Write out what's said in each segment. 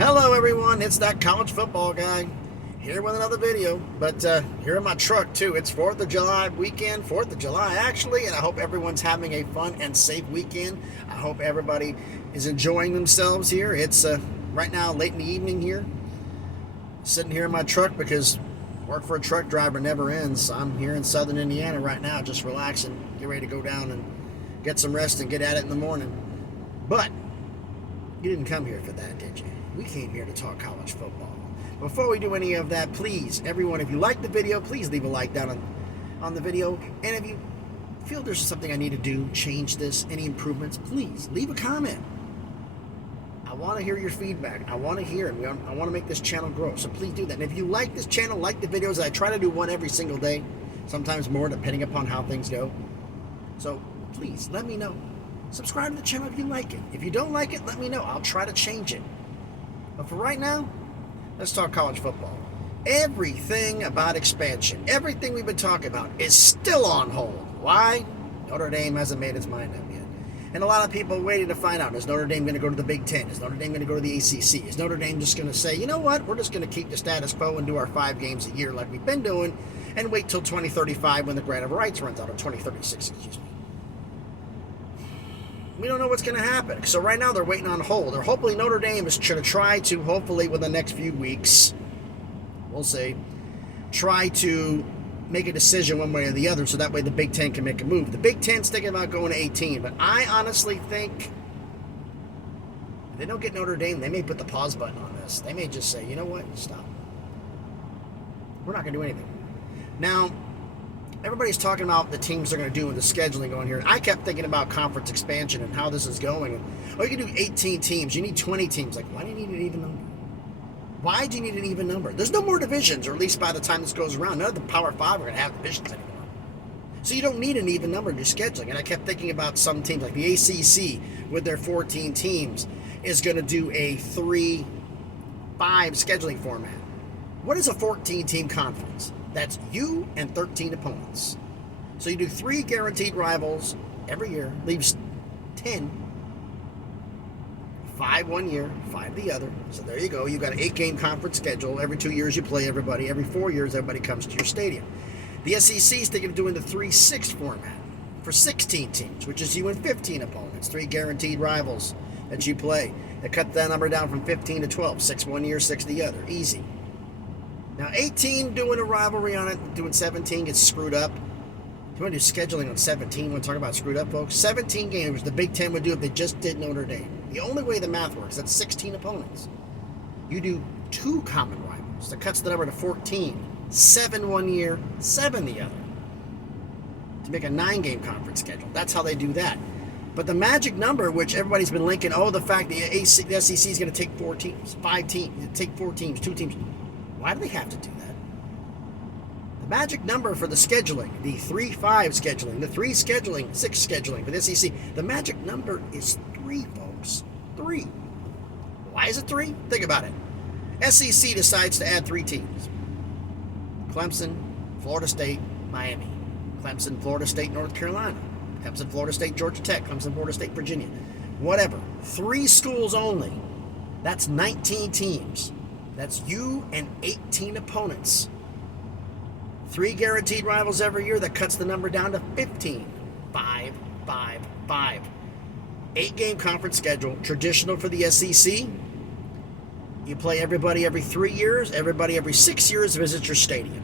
Hello everyone, it's that college football guy here with another video, but here in my truck too. It's 4th of July weekend, 4th of July actually, and I hope everyone's having a fun and safe weekend. I hope everybody is enjoying themselves here. It's right now late in the evening here, sitting here in my truck because work for a truck driver never ends. I'm here in southern Indiana right now, just relaxing, get ready to go down and get some rest and get at it in the morning. But you didn't come here for that, did you? We came here to talk college football. Before we do any of that, please, everyone, if you like the video, please leave a like down on the video. And if you feel there's something I need to do, change this, any improvements, please leave a comment. I want to hear your feedback. I want to hear it. I want to make this channel grow. So please do that. And if you like this channel, like the videos, I try to do one every single day, sometimes more depending upon how things go. So please let me know. Subscribe to the channel if you like it. If you don't like it, let me know. I'll try to change it. But for right now, let's talk college football. Everything about expansion, everything we've been talking about is still on hold. Why? Notre Dame hasn't made its mind up yet. And a lot of people are waiting to find out, is Notre Dame going to go to the Big Ten? Is Notre Dame going to go to the ACC? Is Notre Dame just going to say, you know what, we're just going to keep the status quo and do our 5 games a year like we've been doing and wait till 2035 when the grant of rights runs out, or 2036, excuse me. We don't know what's going to happen. So right now they're waiting on hold. Or hopefully Notre Dame is going to try to, hopefully within the next few weeks, we'll see, try to make a decision one way or the other so that way the Big Ten can make a move. The Big Ten's thinking about going to 18, but I honestly think if they don't get Notre Dame, they may put the pause button on this. They may just say, you know what, stop. We're not going to do anything. Now, everybody's talking about the teams they're going to do and the scheduling going here. I kept thinking about conference expansion and how this is going. Oh, you can do 18 teams. You need 20 teams. Like, why do you need an even number? Why do you need an even number? There's no more divisions, or at least by the time this goes around, none of the Power 5 are going to have divisions anymore. So you don't need an even number in your scheduling. And I kept thinking about some teams, like the ACC with their 14 teams is going to do a 3-5 scheduling format. What is a 14-team conference? That's you and 13 opponents. So you do 3 guaranteed rivals every year, leaves 10. 5 one year, 5 the other. So there you go. You got an 8-game conference schedule. Every 2 years you play everybody. Every 4 years everybody comes to your stadium. The SEC is thinking of doing the 3-6 format for 16 teams, which is you and 15 opponents. 3 guaranteed rivals that you play. They cut that number down from 15 to 12. 6 one year, 6 the other. Easy. Now, 18, doing a rivalry on it, doing 17 gets screwed up. You want to do scheduling on 17? You want to talk about screwed up, folks? 17 games the Big Ten would do if they just did Notre Dame. The only way the math works, that's 16 opponents. You do 2 common rivals. That cuts the number to 14. 7 one year, 7 the other. To make a 9-game conference schedule. That's how they do that. But the magic number, which everybody's been linking, the fact the SEC is going to take 4 teams, 5 teams, take 4 teams, 2 teams. Why do they have to do that? The magic number for the scheduling, the 3-5 scheduling, the 3 scheduling, 6 scheduling for the SEC, the magic number is 3, folks. 3. Why is it 3? Think about it. SEC decides to add 3 teams. Clemson, Florida State, Miami. Clemson, Florida State, North Carolina. Clemson, Florida State, Georgia Tech. Clemson, Florida State, Virginia. Whatever. 3 schools only. That's 19 teams. That's you and 18 opponents. 3 guaranteed rivals every year. That cuts the number down to 15. 5, 5, 5. 8-game conference schedule. Traditional for the SEC. You play everybody every 3 years. Everybody every 6 years visits your stadium.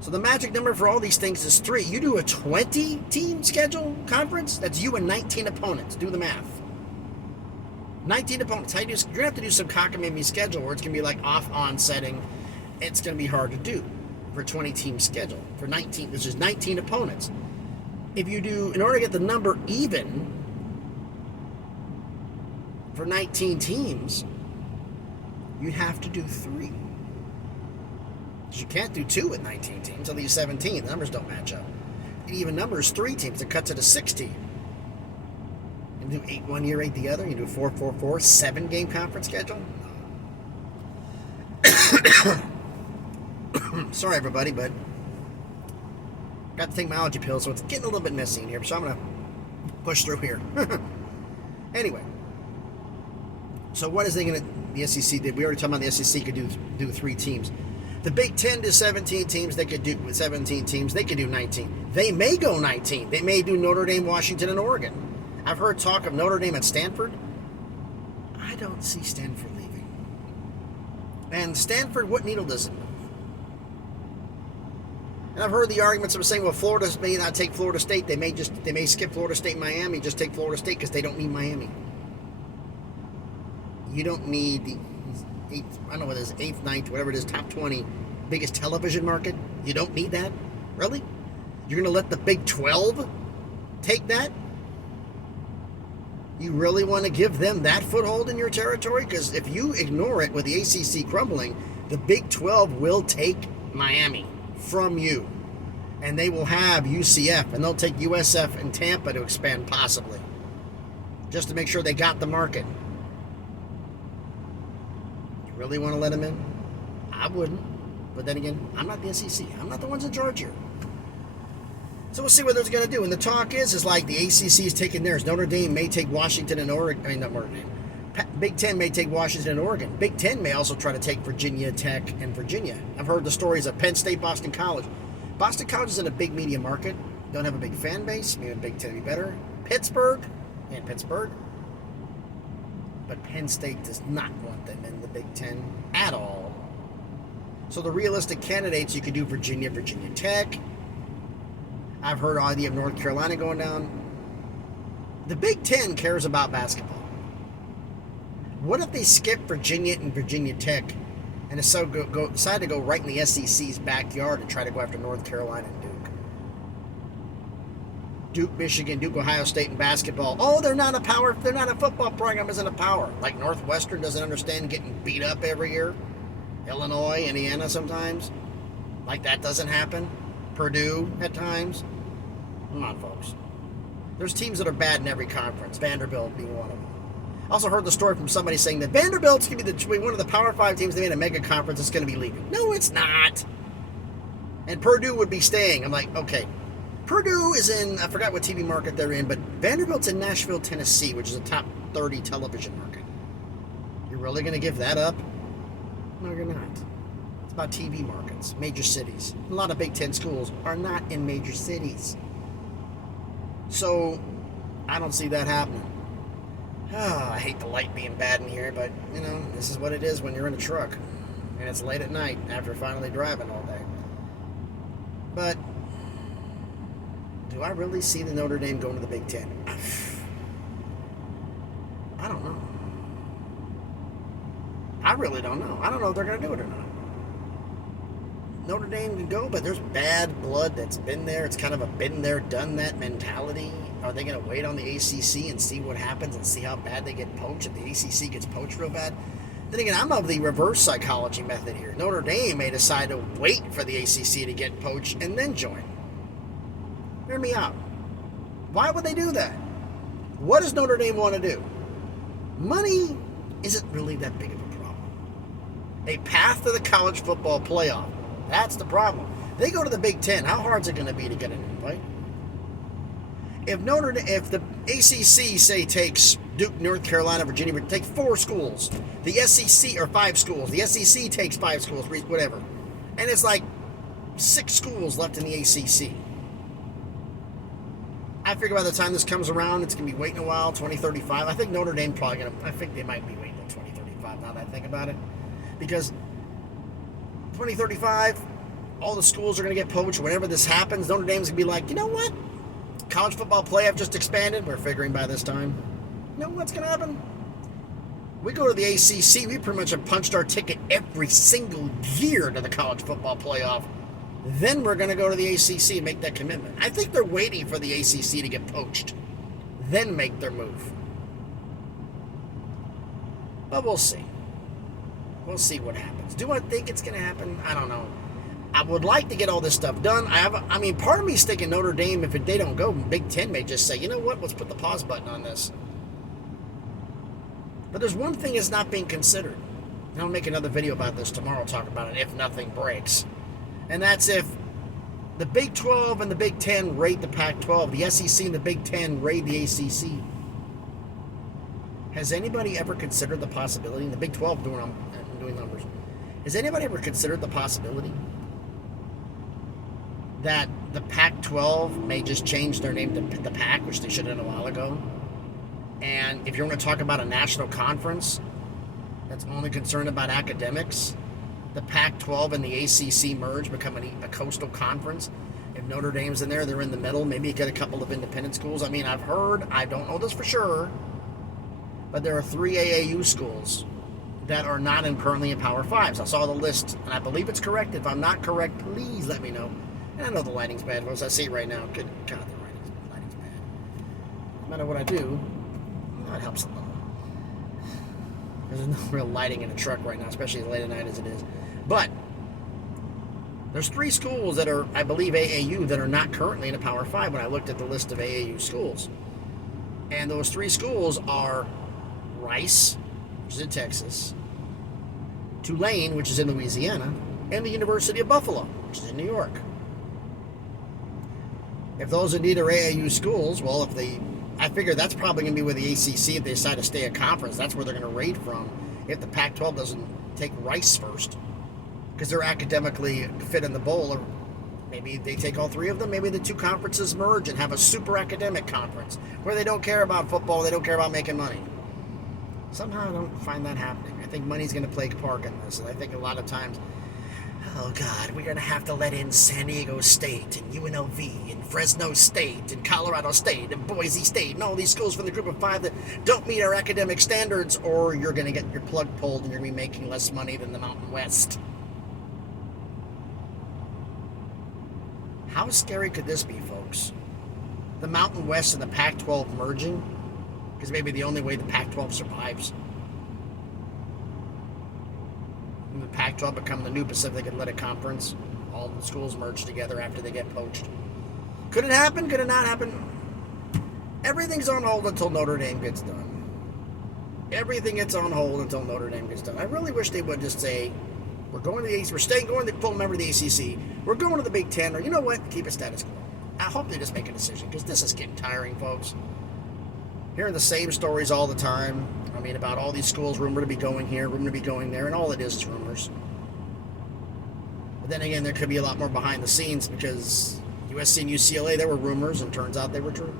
So the magic number for all these things is 3. You do a 20-team schedule conference. That's you and 19 opponents. Do the math. 19 opponents. You're going to have to do some cockamamie schedule where it's going to be like off-on setting. It's going to be hard to do for a 20-team schedule. For 19, there's just 19 opponents. If you do, in order to get the number even for 19 teams, you'd have to do 3. Because you can't do 2 with 19 teams. I'll leave 17. The numbers don't match up. The even number is 3 teams. It cuts it to 16. You do 8 one year, 8 the other. You do 4, 4, 4, 7-game conference schedule. Sorry, everybody, but got to take my allergy pills, so it's getting a little bit messy in here. So I'm going to push through here. Anyway, so what is they going to The SEC did. We already talked about the SEC could do 3 teams. The Big Ten did 17 teams. They could do 17 teams. They could do 19. They may go 19. They may do Notre Dame, Washington, and Oregon. I've heard talk of Notre Dame and Stanford. I don't see Stanford leaving. And Stanford, what needle does it move? And I've heard the arguments of saying, well, Florida may not take Florida State. They may skip Florida State and Miami, just take Florida State because they don't need Miami. You don't need the 8th, I don't know what it is, 8th, 9th, whatever it is, top 20 biggest television market. You don't need that? Really? You're going to let the Big 12 take that? You really want to give them that foothold in your territory? Because if you ignore it with the ACC crumbling, the Big 12 will take Miami from you. And they will have UCF, and they'll take USF and Tampa to expand possibly. Just to make sure they got the market. You really want to let them in? I wouldn't. But then again, I'm not the SEC. I'm not the ones in charge here. So we'll see what they're going to do. And the talk is like the ACC is taking theirs. Notre Dame may take Washington and Oregon. I mean, not Notre Dame. Big Ten may take Washington and Oregon. Big Ten may also try to take Virginia Tech and Virginia. I've heard the stories of Penn State, Boston College. Boston College is in a big media market. Don't have a big fan base. Maybe Big Ten would be better. Pittsburgh. But Penn State does not want them in the Big Ten at all. So the realistic candidates, you could do Virginia Tech. I've heard the idea of North Carolina going down. The Big Ten cares about basketball. What if they skip Virginia and Virginia Tech and decide to go right in the SEC's backyard and try to go after North Carolina and Duke? Duke, Michigan, Duke, Ohio State in basketball. Oh, they're not a power. They're not a football program. Isn't a power. Like Northwestern doesn't understand getting beat up every year. Illinois, Indiana sometimes. Like that doesn't happen. Purdue at times. Come on, folks. There's teams that are bad in every conference. Vanderbilt being one of them. I also heard the story from somebody saying that Vanderbilt's going to be one of the Power 5 teams they made a mega conference that's going to be leaving. No, it's not. And Purdue would be staying. I'm like, okay. Purdue is in, I forgot what TV market they're in, but Vanderbilt's in Nashville, Tennessee, which is a top 30 television market. You're really going to give that up? No, you're not. It's about TV markets, major cities. A lot of Big Ten schools are not in major cities. So, I don't see that happening. I hate the light being bad in here, but, this is what it is when you're in a truck. And it's late at night after finally driving all day. But, do I really see the Notre Dame going to the Big Ten? I don't know. I really don't know. I don't know if they're going to do it or not. Notre Dame can go, but there's bad blood that's been there. It's kind of a been there, done that mentality. Are they going to wait on the ACC and see what happens and see how bad they get poached if the ACC gets poached real bad? Then again, I'm of the reverse psychology method here. Notre Dame may decide to wait for the ACC to get poached and then join. Hear me out. Why would they do that? What does Notre Dame want to do? Money isn't really that big of a problem. A path to the college football playoff. That's the problem. They go to the Big Ten. How hard is it going to be to get an invite? If the ACC, say, takes Duke, North Carolina, Virginia, take 4 schools. The SEC, or 5 schools. The SEC takes 5 schools, whatever. And it's like 6 schools left in the ACC. I figure by the time this comes around, it's going to be waiting a while, 2035. I think Notre Dame I think they might be waiting until 2035 now that I think about it. Because 2035, all the schools are going to get poached. Whenever this happens, Notre Dame's going to be like, you know what? College football playoff just expanded. We're figuring by this time. You know what's going to happen? We go to the ACC. We pretty much have punched our ticket every single year to the college football playoff. Then we're going to go to the ACC and make that commitment. I think they're waiting for the ACC to get poached. Then make their move. But we'll see. We'll see what happens. Do I think it's going to happen? I don't know. I would like to get all this stuff done. Part of me is thinking Notre Dame, if they don't go, Big Ten may just say, you know what, let's put the pause button on this. But there's one thing that's not being considered. And I'll make another video about this tomorrow, talk about it if nothing breaks. And that's if the Big 12 and the Big 10 raid the Pac-12, the SEC and the Big 10 raid the ACC. Has anybody ever considered the possibility, and the Big 12 doing numbers, has anybody ever considered the possibility that the Pac-12 may just change their name to the Pac, which they should have done a while ago? And if you want to talk about a national conference that's only concerned about academics, the Pac-12 and the ACC merge, become a coastal conference. If Notre Dame's in there, they're in the middle. Maybe you get a couple of independent schools. I mean, I've heard, I don't know this for sure, but there are 3 AAU schools that are not currently in Power 5s. I saw the list, and I believe it's correct. If I'm not correct, please let me know. And I know the lighting's bad, folks. I see it right now. Good God, the lighting's bad. No matter what I do, it helps a little. There's no real lighting in a truck right now, especially as late at night as it is. But there's 3 schools that are, I believe, AAU that are not currently in a Power 5 when I looked at the list of AAU schools. And those 3 schools are Rice, which is in Texas, Tulane, which is in Louisiana, and the University of Buffalo, which is in New York. If those indeed are AAU schools, well, I figure that's probably going to be where the ACC, if they decide to stay a conference, that's where they're going to raid from if the Pac-12 doesn't take Rice first, because they're academically fit in the bowl. Or maybe they take all 3 of them. Maybe the 2 conferences merge and have a super academic conference where they don't care about football, they don't care about making money. Somehow I don't find that happening. I think money's going to play a part in this, and I think a lot of times, oh God, we're going to have to let in San Diego State and UNLV and Fresno State and Colorado State and Boise State and all these schools from the group of 5 that don't meet our academic standards, or you're going to get your plug pulled and you're going to be making less money than the Mountain West. How scary could this be, folks? The Mountain West and the Pac-12 merging is maybe the only way the Pac-12 survives. And the Pac-12 become the new Pacific Athletic Conference. All the schools merge together after they get poached. Could it happen? Could it not happen? Everything's on hold until Notre Dame gets done. Everything gets on hold until Notre Dame gets done. I really wish they would just say, we're going to the ACC, we're staying going to full member of the ACC, we're going to the Big Ten, or you know what, keep it status quo. I hope they just make a decision, because this is getting tiring, folks. Hearing the same stories all the time. I mean, about all these schools rumored to be going here, rumored to be going there, and all it is rumors. But then again, there could be a lot more behind the scenes, because USC and UCLA, there were rumors, and turns out they were true.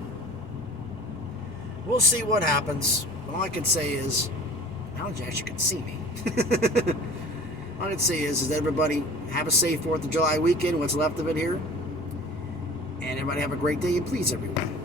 We'll see what happens. All I can say is, now that you actually can see me, all I can say is everybody have a safe 4th of July weekend, what's left of it here. And everybody have a great day, and please, everyone,